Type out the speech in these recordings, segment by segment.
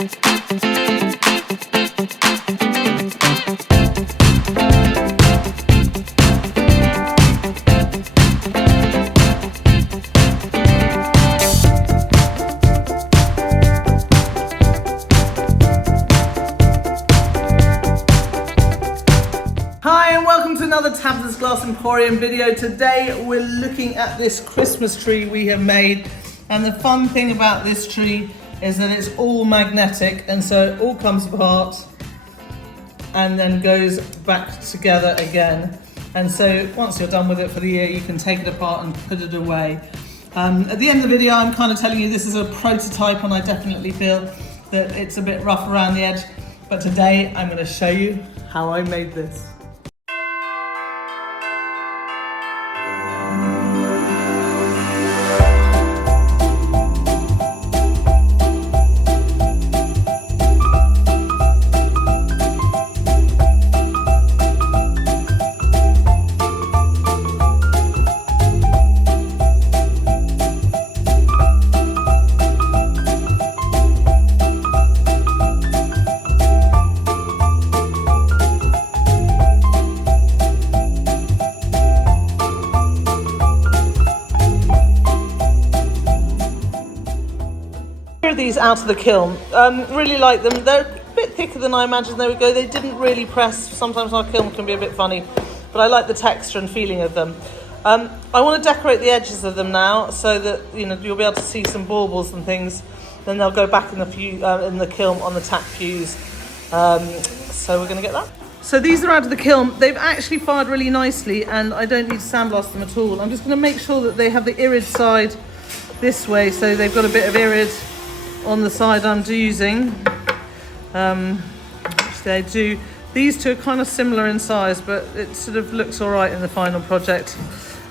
Another Tabitha's Glass Emporium video. Today we're looking at this Christmas tree we have made, and the fun thing about this tree is that it's all magnetic, and so it all comes apart and then goes back together again. And so once you're done with it for the year, you can take it apart and put it away. At the end of the video, I'm kind of telling you this is a prototype, and I definitely feel that it's a bit rough around the edge, but today I'm going to show you how I made this. These out of the kiln. Really like them. They're a bit thicker than I imagined they would go. They didn't really press. Sometimes our kiln can be a bit funny, but I like the texture and feeling of them. I want to decorate the edges of them now so that you'll be able to see some baubles and things. Then they'll go back in the kiln on the tack fuse. So we're going to get that. So these are out of the kiln. They've actually fired really nicely, and I don't need to sandblast them at all. I'm just going to make sure that they have the Irid side this way, so they've got a bit of Irid on the side I'm using, which they do. These two are kind of similar in size, but it sort of looks all right in the final project.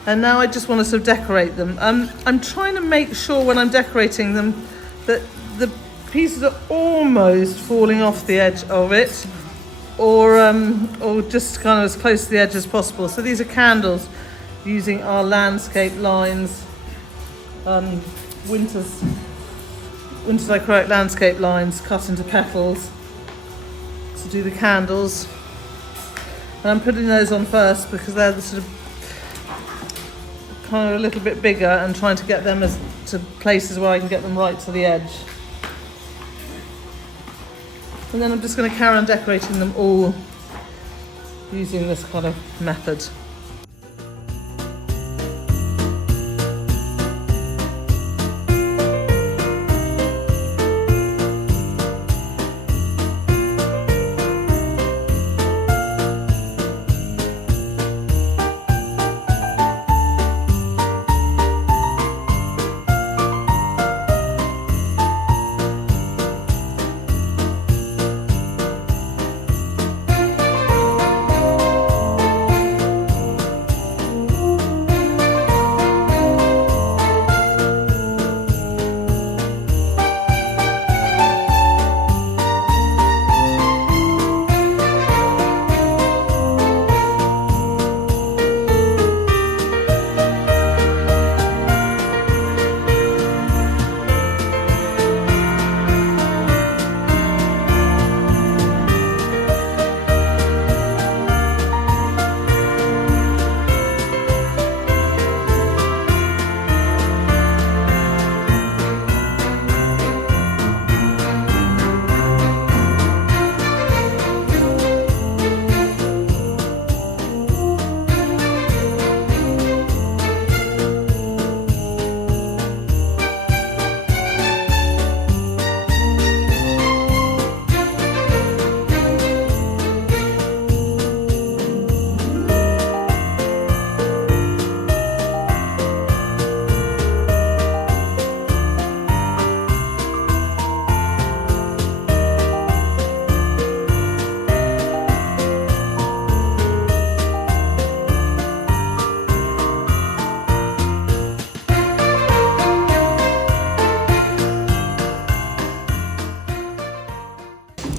And now I just want to sort of decorate them. I'm trying to make sure when I'm decorating them that the pieces are almost falling off the edge of it, or just kind of as close to the edge as possible. So these are candles using our landscape lines, winter's acrylic landscape lines cut into petals to do the candles. And I'm putting those on first because they're the sort of kind of a little bit bigger, and trying to get them to places where I can get them right to the edge. And then I'm just going to carry on decorating them all using this kind of method.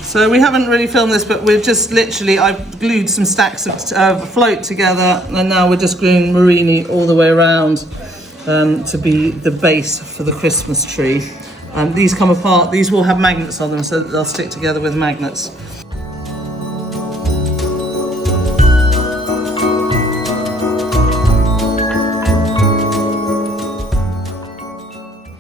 So we haven't really filmed this, but we've just literally, I've glued some stacks of float together, and now we're just gluing Murrine all the way around to be the base for the Christmas tree. These come apart. These will have magnets on them, so that they'll stick together with magnets.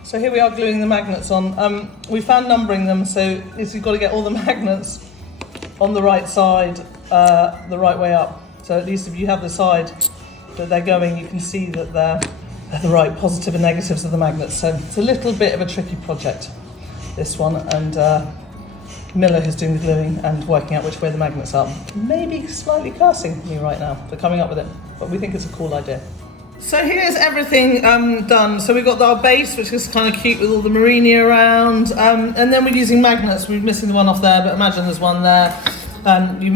So here we are gluing the magnets on. We found numbering them, so you've got to get all the magnets on the right side, the right way up. So at least if you have the side that they're going, you can see that they're the right positive and negatives of the magnets. So it's a little bit of a tricky project, this one, and Miller who's doing the gluing and working out which way the magnets are. Maybe slightly cursing me right now for coming up with it, but we think it's a cool idea. So here's everything done. So we've got our base, which is kind of cute with all the Murrine around, and then we're using magnets. We're missing the one off there, but imagine there's one there. You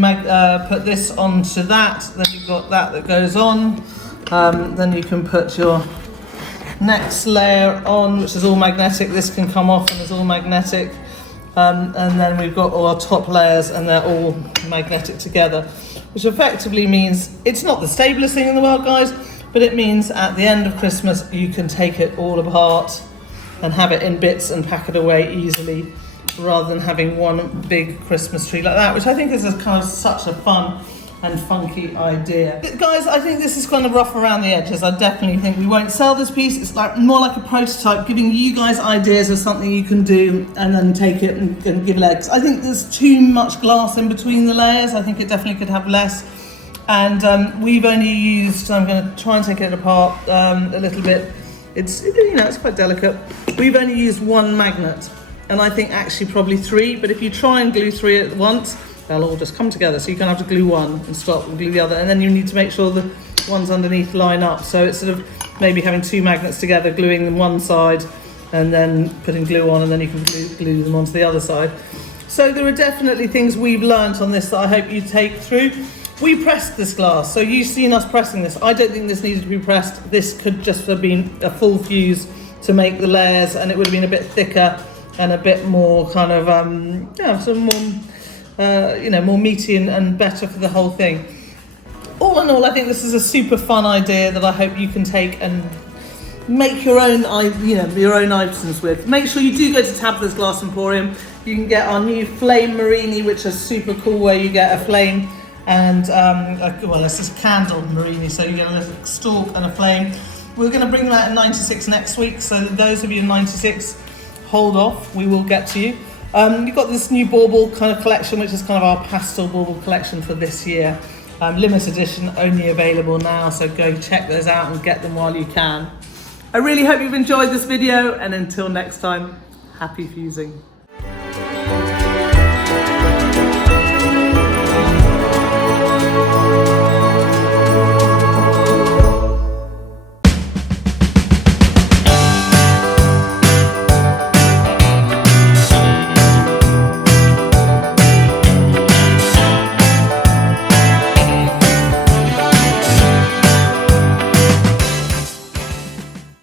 put this onto that, then you've got that goes on. Then you can put your next layer on, which is all magnetic. This can come off and it's all magnetic. And then we've got all our top layers and they're all magnetic together, which effectively means it's not the stablest thing in the world, guys, but it means at the end of Christmas you can take it all apart and have it in bits and pack it away easily, rather than having one big Christmas tree like that, which I think is kind of such a fun and funky idea. Guys, I think this is kind of rough around the edges. I definitely think we won't sell this piece. It's like more like a prototype, giving you guys ideas of something you can do and then take it and give legs. I think there's too much glass in between the layers. I think it definitely could have less. And we've only used, I'm going to try and take it apart a little bit. It's quite delicate. We've only used one magnet, and I think actually probably three, but if you try and glue three at once, they'll all just come together. So you're going to have to glue one and stop and glue the other, and then you need to make sure the ones underneath line up. So it's sort of maybe having two magnets together, gluing them one side, and then putting glue on, and then you can glue them onto the other side. So there are definitely things we've learnt on this that I hope you take through. We pressed this glass, so you've seen us pressing this. I don't think this needed to be pressed. This could just have been a full fuse to make the layers, and it would have been a bit thicker and a bit more kind of, some more, more meaty and better for the whole thing. All in all, I think this is a super fun idea that I hope you can take and make your own items with. Make sure you do go to Tabitha's Glass Emporium. You can get our new flame Murrine, which is super cool, where you get a flame and it's just candle Murrine, so you get a little stalk and a flame. We're going to bring that in 96 next week, so those of you in 96, hold off, we will get to you. You've got this new bauble kind of collection, which is kind of our pastel bauble collection for this year. Limited edition, only available now, so go check those out and get them while you can. I really hope you've enjoyed this video, and until next time, happy fusing.